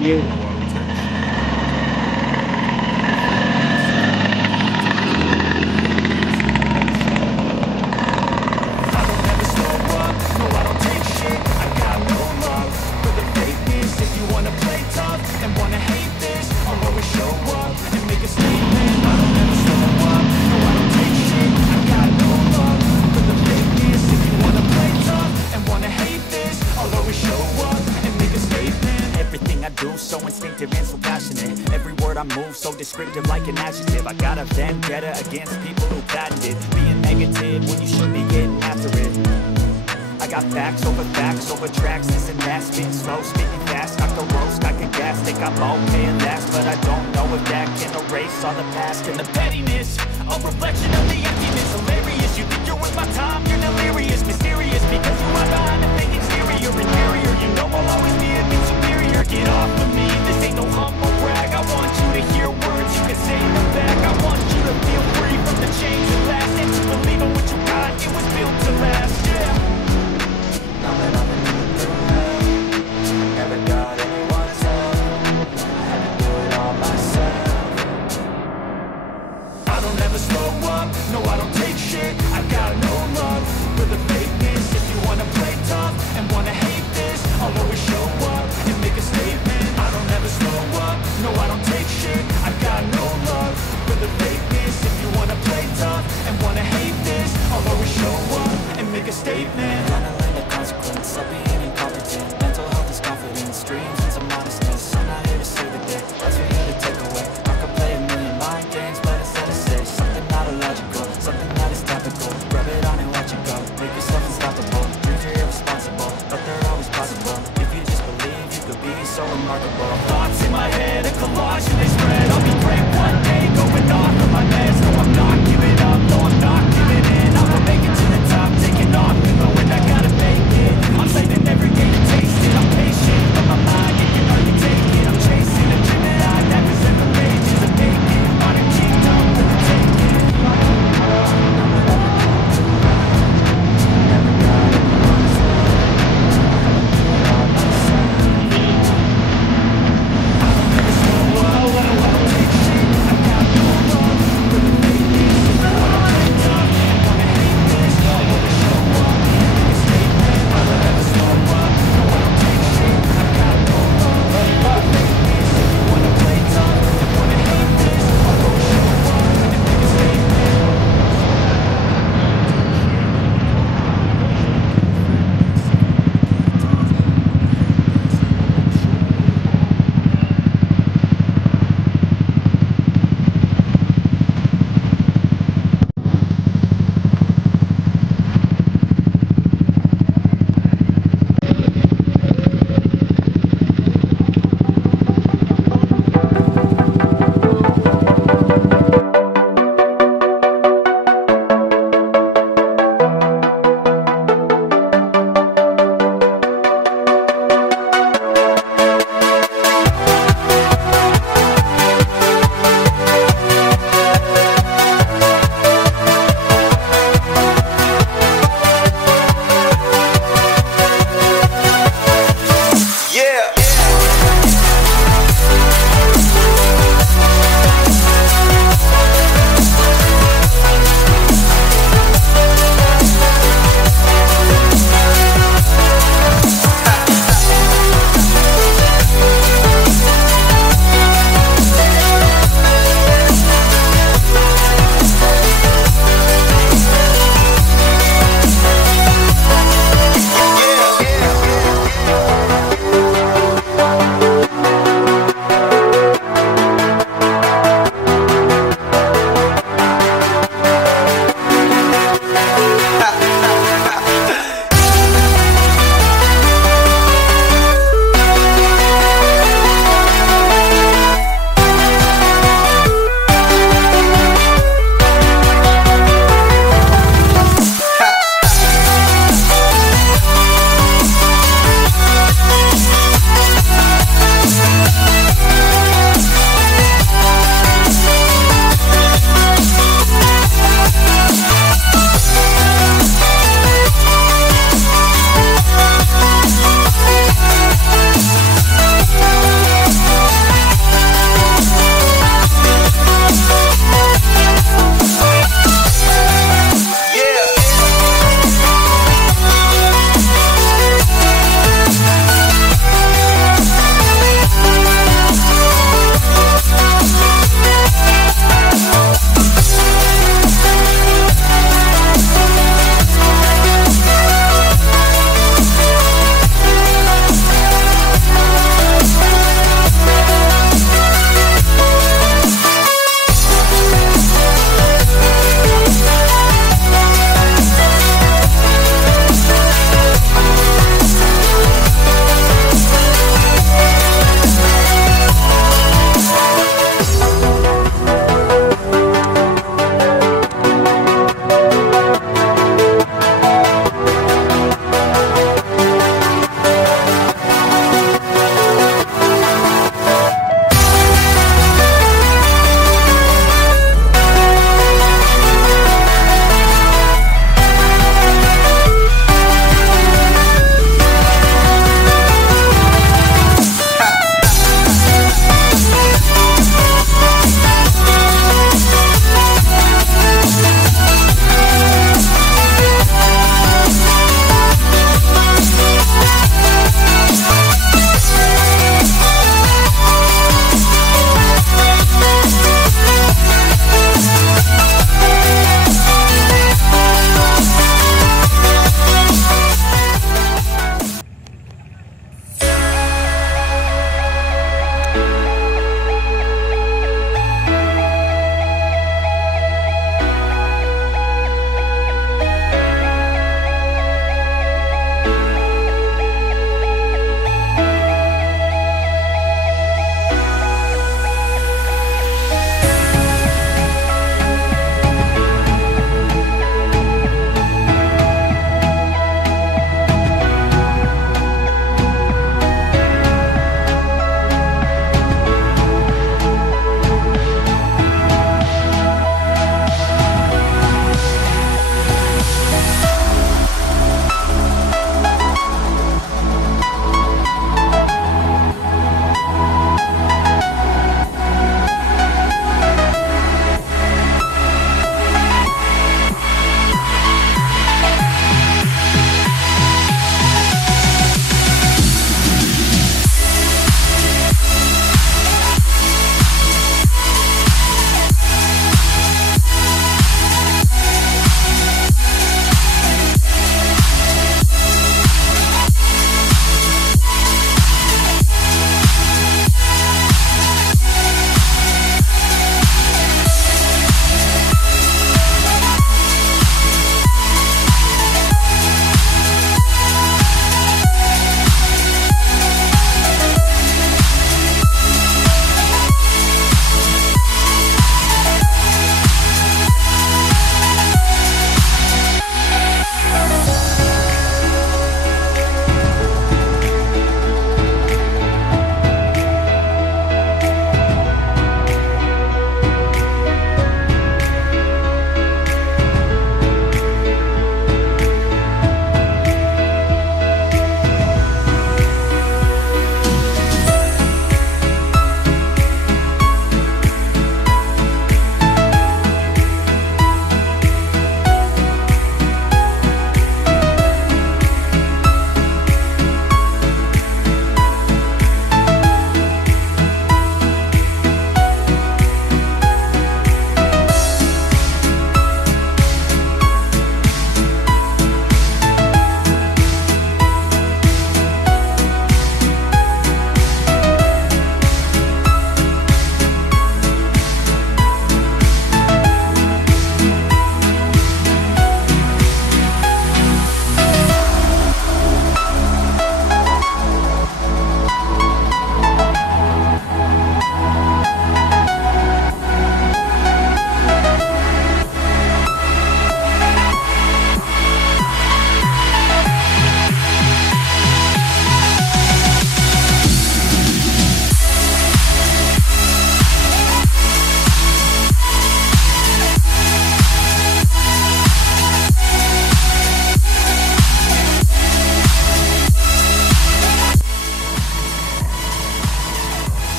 Yeah. So instinctive and so passionate. Every word I move so descriptive like an adjective. I got a vendetta against people who patented being negative when you should be getting after it. I got facts over tracks, this and that. Spitting slow, speaking fast, I can roast, I can gas. Think I'm okay at last, but I don't know if that can erase all the past. And the pettiness, a reflection of the emptiness. Hilarious, you think you're worth my time, you're delirious. Mysterious, because you are behind the fake exterior. Inferior, you know I'll always be a bit superior. Get off of me, this ain't no humble brag. I want you to hear words you can say them back. I want you to feel free from the chains that last, and to believe in what you got, it was built to last, yeah. Now that I've been through hell, never got anyone's help. I had to do it all myself. I don't ever slow up, no I don't take shit. I got no love for the fakeness. If you wanna play tough and wanna hate this, I'll always show up and make a statement. I don't ever slow up, no I don't take shit. I got no love for the fakeness. If you wanna play tough and wanna hate this, I'll always show up and make a statement. Gonna learn the consequence of being incompetent. Mental health is confidence, dreams and some modestness. I'm not here to save the day, that's for you to take away. I could play a million mind games, but instead I say something not illogical, something that is topical. Rub it on and watch it go, make yourself unstoppable. Dreams are irresponsible, but they're always possible. If you just believe, you could be so remarkable. Thoughts in my head, a collage and they spread. I'll be great one day, going off of my meds. No, I'm not